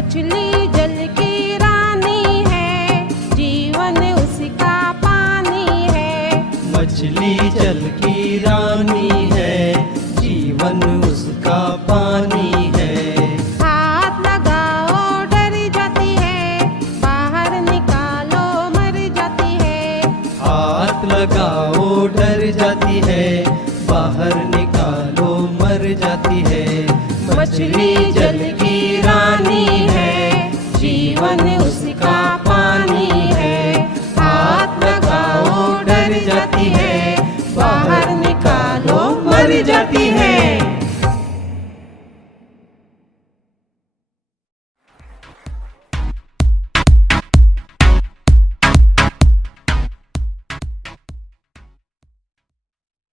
मछली जल की रानी है, जीवन उसका पानी है। मछली जल की रानी है, जीवन उसका पानी है। हाथ लगाओ डर जाती है, बाहर निकालो मर जाती है। हाथ लगाओ डर जाती है, बाहर निकालो मर जाती है। मछली जल की रानी है, जीवन उसका पानी है। हाथ लगाओ डर जाती है, बाहर निकालो मर जाती है।